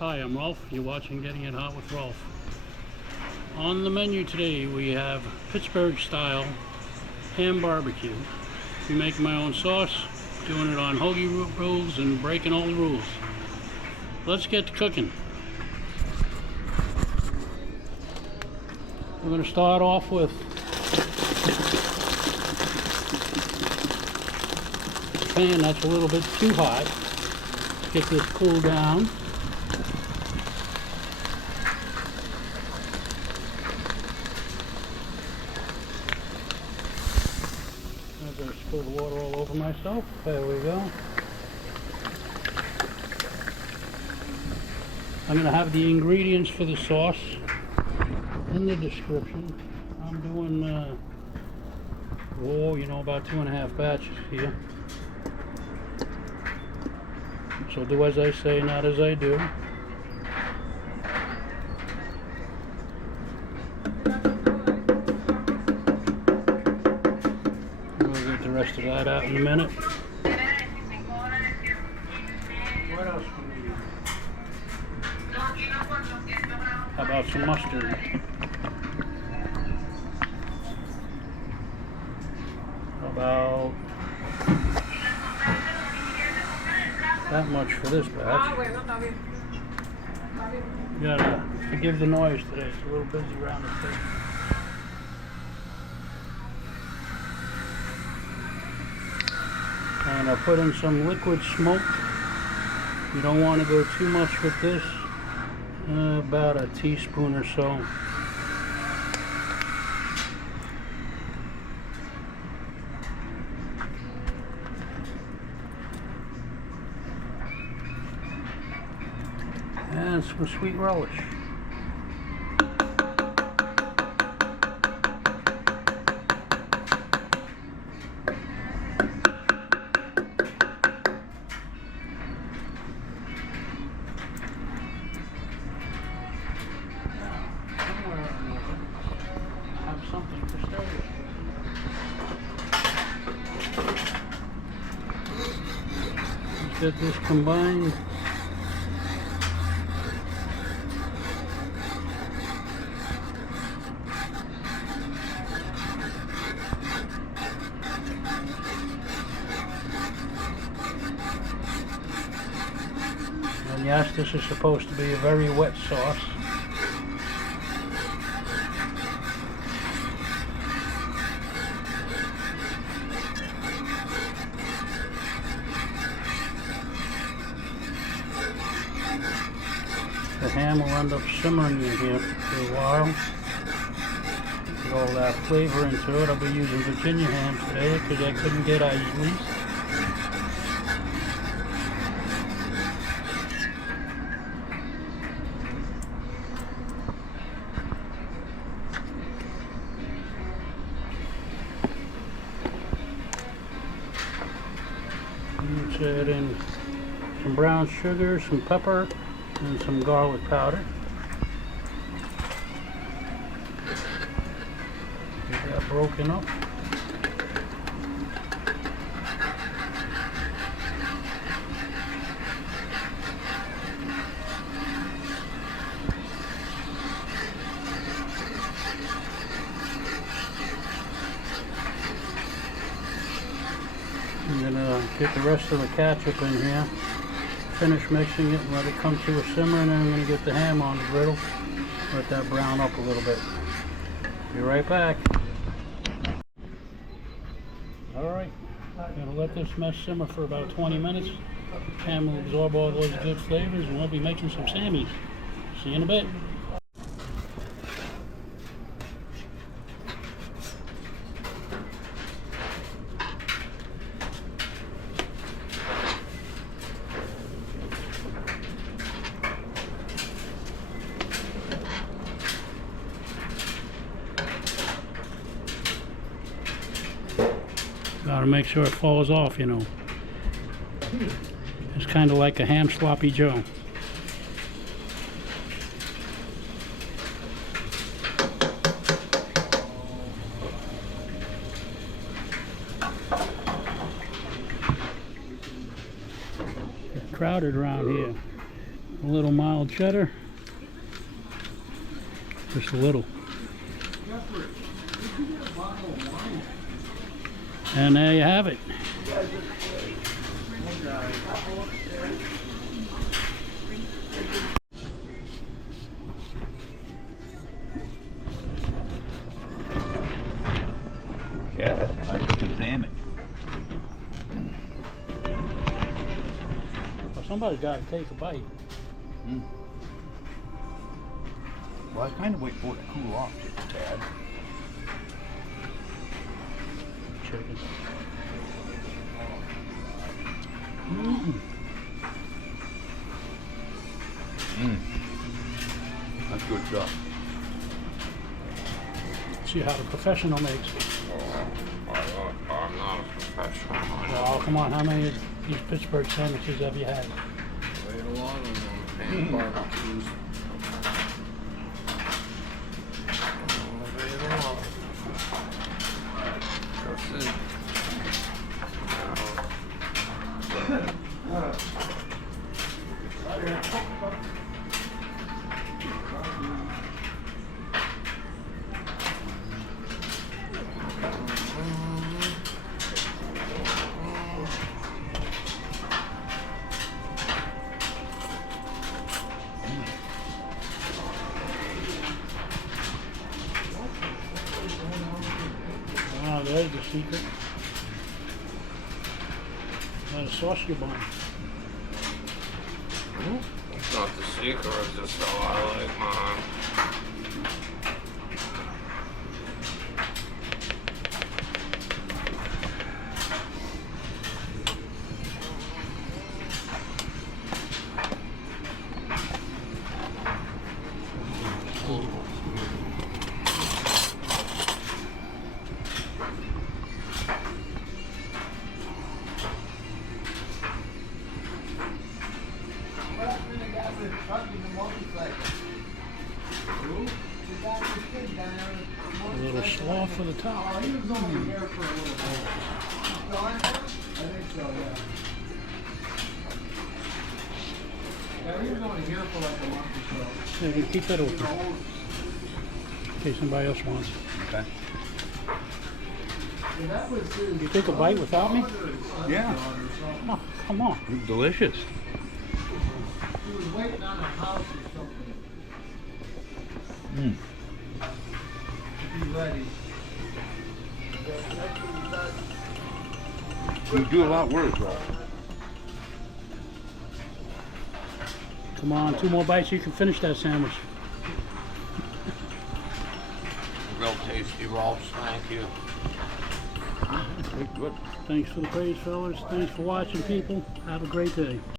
Hi, I'm Rolf. You're watching Getting It Hot with Rolf. On the menu today we have Pittsburgh style ham barbecue. We make my own sauce, doing it on hoagie rules and breaking all the rules. Let's get to cooking. We're going to start off with a pan that's a little bit too hot. Get this cooled down. I'm going to spill the water all over myself. There we go. I'm going to have the ingredients for the sauce in the description. I'm doing, about 2.5 batches here. So do as I say, not as I do. We'll get the rest of that out in a minute. What else do we need? How about some mustard? About that much for this batch. You gotta forgive the noise today, it's a little busy around the table. And I'll put in some liquid smoke. You don't want to go too much with this, about a teaspoon or so. And some sweet relish. Have something to stir with. Let's get this combined. And yes, this is supposed to be a very wet sauce. The ham will end up simmering in here for a while. Get all that flavor into it. I'll be using Virginia ham today because I couldn't get easily. Let's add in some brown sugar, some pepper, and some garlic powder. Get that broken up. I'm gonna get the rest of the ketchup in here. Finish mixing it and let it come to a simmer, and then I'm going to get the ham on the griddle. Let that brown up a little bit. Be right back. Alright, I'm going to let this mess simmer for about 20 minutes. Ham will absorb all those good flavors, and we'll be making some Sammies. See you in a bit. Gotta make sure it falls off, you know. It's kind of like a ham sloppy joe. It's crowded around here. A little mild cheddar. Just a little. And there you have it. Yeah, I could examine. Well, somebody's got to take a bite. Mm. Well, I kind of wait for it to cool off just a tad. Chicken. Mm. Mm. That's good stuff. See how the professional makes. I'm not a professional. Oh, come on. How many of these Pittsburgh sandwiches have you had? I ate a lot of them on ham barbecues. I ate a lot. That's it. Ah, there's the secret. Not a sauce you buying. It's not the secret, it's just how I like mine. A little slaw for the top. He was only here for a little while. I think so, yeah. Yeah, he was only here for like a month or so. Yeah, you can keep that open in case somebody else wants it. Okay. And that was his You take a bite without me? Yeah. Oh, come on. Delicious. He was waiting on a house or something. Mm. To be ready. You do a lot worse, Rolf. Come on, 2 more bites, you can finish that sandwich. Real tasty, Rolf. Thank you. Good. Thanks for the praise, fellas. Thanks for watching, people. Have a great day.